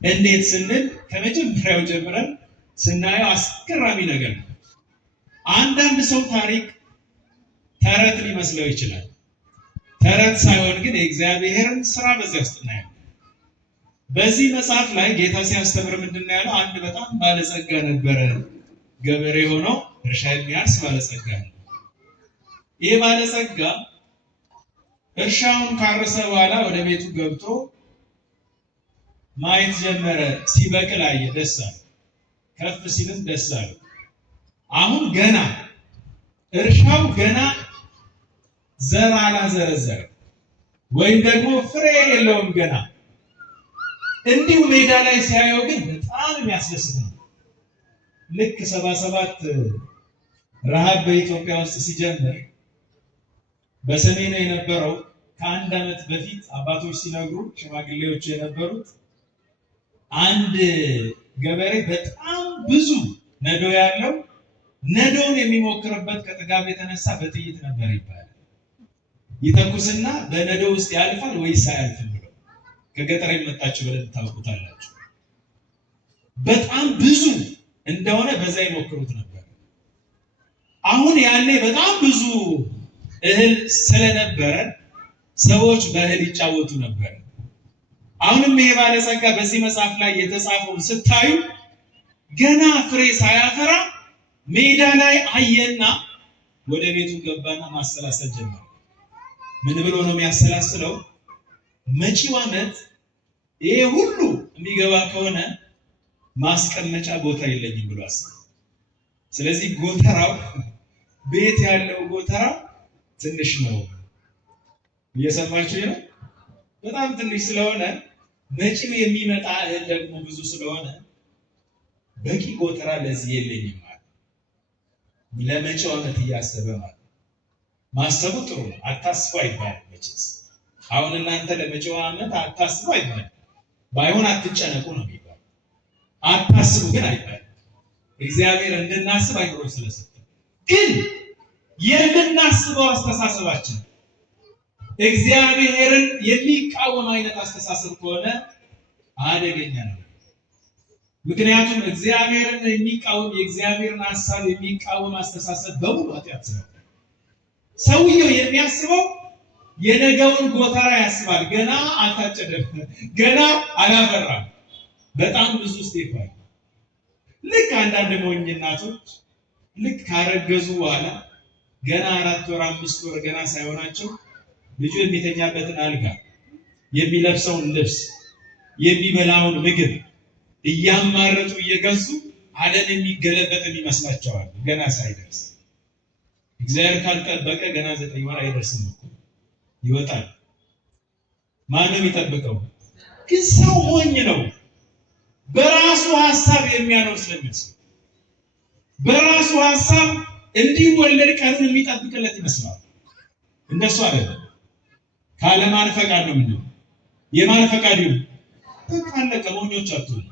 እንዴት ስንል ከመጀመሪያው ጀምረን ስናየው አስገራሚ ነገር ነው። አንዳንድ ሰው ታሪክ ተረት ሊመስለው ይችላል። ተረት ሳይሆን ግን የእግዚአብሔርን ስራ በዚያ ውስጥ እናያለን። በዚህ መጽሐፍ ላይ ጌታ ሲያስተምር ምንድን ነው ያለው? አንድ በጣም ባለጸጋ ነበረ፣ ገበሬ ሆኖ እርሻ የሚያርስ ባለጸጋ ነው። ይህ ባለጸጋ እርሻውን ካረሰ በኋላ ወደ ቤቱ ገብቶ ማየት ጀመረ። ሲበቅል አየ፣ ደስ አለው። ከፍ ሲልም ደስ አለው። አሁን ገና እርሻው ገና ዘር አላዘረዘረ ወይም ደግሞ ፍሬ የለውም ገና። እንዲሁ ሜዳ ላይ ሲያየው ግን በጣም የሚያስደስት ነው። ልክ 77 ረሃብ በኢትዮጵያ ውስጥ ሲጀምር በሰሜኑ የነበረው ከአንድ ዓመት በፊት አባቶች ሲነግሩ ሽማግሌዎች የነበሩት አንድ ገበሬ በጣም ብዙ ነዶ ያለው ነዶውን የሚሞክርበት ከጥጋብ የተነሳ በጥይት ነበር ይባላል። ይተኩስና በነዶ ውስጥ ያልፋል ወይስ አያልፍም ብለው ከገጠር የመጣችሁ ብለን ታውቁታላችሁ። በጣም ብዙ እንደሆነ በዛ ይሞክሩት ነበር። አሁን ያኔ በጣም ብዙ እህል ስለነበረ ሰዎች በእህል ይጫወቱ ነበር። አሁንም ይሄ ባለጸጋ በዚህ መጽሐፍ ላይ የተጻፈውን ስታዩ ገና ፍሬ ሳያፈራ ሜዳ ላይ አየና ወደ ቤቱ ገባና ማሰላሰል ጀመረ። ምን ብሎ ነው የሚያሰላስለው? መጪው ዓመት ይሄ ሁሉ የሚገባ ከሆነ ማስቀመጫ ቦታ የለኝም ብሎ አሰበ። ስለዚህ ጎተራው ቤት ያለው ጎተራ ትንሽ ነው። እየሰማችሁ ነው? በጣም ትንሽ ስለሆነ መጪው የሚመጣ እህል ደግሞ ብዙ ስለሆነ በቂ ጎተራ ለዚህ የለኝም ማለት ለመጪው ዓመት እያሰበ ማለት። ማሰቡ ጥሩ ነው። አታስቡ አይባልም መቼስ። አሁን እናንተ ለመጪው ዓመት አታስቡ አይባልም። ባይሆን አትጨነቁ ነው የሚባለው። አታስቡ ግን አይባልም። እግዚአብሔር እንድናስብ አይምሮ ስለሰጠ ግን የምናስበው አስተሳሰባችን እግዚአብሔርን የሚቃወም አይነት አስተሳሰብ ከሆነ አደገኛ ነው። ምክንያቱም እግዚአብሔርን የሚቃወም የእግዚአብሔርን ሐሳብ የሚቃወም አስተሳሰብ በሙሉ ኃጢአት ነው። ሰውየው የሚያስበው የነገውን ጎተራ ያስባል። ገና አልታጨደም፣ ገና አላፈራም። በጣም ብዙ ስቴፕ አለ። ልክ አንዳንድ ሞኝ እናቶች ልክ ካረገዙ በኋላ ገና 4 ወር 5 ወር ገና ሳይሆናቸው ልጁ የሚተኛበትን አልጋ፣ የሚለብሰውን ልብስ፣ የሚበላውን ምግብ እያማረጡ እየገዙ ዓለም የሚገለበጥ ይመስላቸዋል ገና ሳይደርስ። እግዚአብሔር ካልጠበቀ ገና 9 ወር አይደርስም እኮ ይወጣል። ማንም ይጠብቀው? ግን ሰው ሞኝ ነው። በራሱ ሐሳብ የሚያኖር ስለሚመስል በራሱ ሐሳብ እንዲወለድ ቀኑን የሚጠብቅለት ይመስላል። እንደሱ አይደለም። ካለማን ፈቃድ ነው ምንድነው? የማን ፈቃድ ይሁን? በቃ አለቀ። ሞኞች አትሁኑ።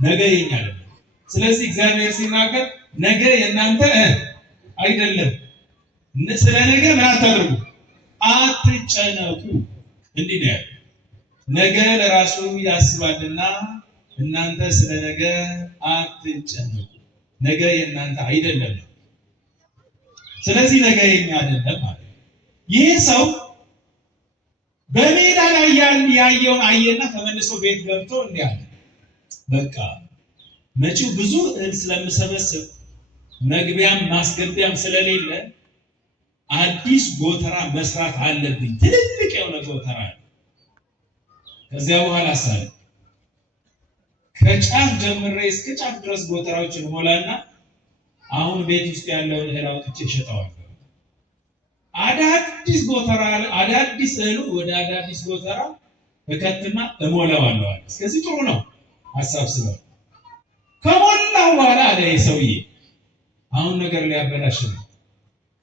ነገ የኛ አይደለም። ስለዚህ እግዚአብሔር ሲናገር ነገ የእናንተ አይደለም። ስለ ነገ ምን አታድርጉ? አትጨነቁ። እንዲህ ነው ያለው። ነገ ለራሱ ያስባልና እናንተ ስለ ነገ አትጨነቁ። ነገ የእናንተ አይደለም። ስለዚህ ነገ የኛ አይደለም ማለት ነው። ይህ ሰው በሜዳ ላይ ያየውን አየና ተመልሶ ቤት ገብቶ እንዲህ አለ፣ በቃ መጪው ብዙ እህል ስለምሰበስብ መግቢያም ማስገቢያም ስለሌለ አዲስ ጎተራ መስራት አለብኝ። ትልልቅ የሆነ ጎተራ ነው። ከዚያ በኋላ ሳለ ከጫፍ ጀምሬ እስከ ጫፍ ድረስ ጎተራዎችን ሞላና አሁን ቤት ውስጥ ያለውን እህል አውጥቼ እሸጠዋለሁ። አዳዲስ ጎተራ አዳዲስ እህሉ ወደ አዳዲስ ጎተራ እከትና እሞላዋለሁ። እስከዚህ ጥሩ ነው ሐሳብ ስለው ከሞላው በኋላ አለ ሰውዬ አሁን ነገር ሊያበላሽ ነው።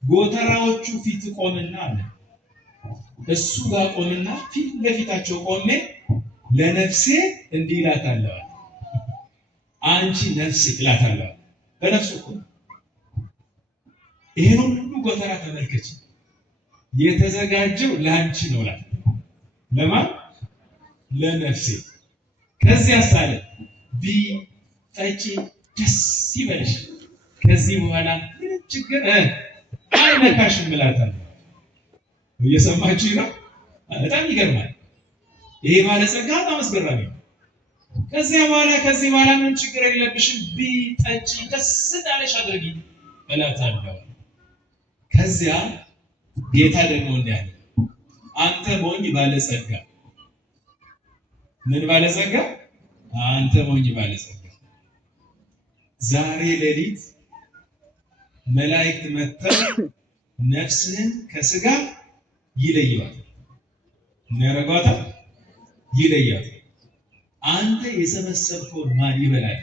ጎተራዎቹ ፊት ቆምና አለ እሱ ጋር ቆምና ፊት ለፊታቸው ቆሜ ለነፍሴ እንዲህ እላታለሁ፣ አንቺ ነፍሴ እላታለሁ። በነፍሱ እኮ ይሄን ሁሉ ጎተራ ተመልከች፣ የተዘጋጀው ለአንቺ ነው እላታለሁ። ለማን? ለነፍሴ። ከዚያ ሳለ ቢ ጠጪ ደስ ይበልሽ፣ ከዚህ በኋላ ምንም ችግር አይነካሽም እላታለሁ። እየሰማችሁ ነው? በጣም ይገርማል። ይሄ ባለጸጋ በጣም አስገራሚ ነው። ከዚህ በኋላ ምንም ችግር የለብሽም፣ ቢ ጠጪ ደስ እንዳለሽ አድርጊ እላታለሁ። ከዚያ ጌታ ደግሞ እንዲህ አለ፣ አንተ ሞኝ ባለጸጋ። ምን ባለጸጋ? አንተ ሞኝ ባለጸጋ፣ ዛሬ ሌሊት መላእክት መጥተው ነፍስህን ከስጋ ይለዩዋታል። ምን ያደርጓታል? ይለያታል። አንተ የሰበሰብከውን ማን ይበላል?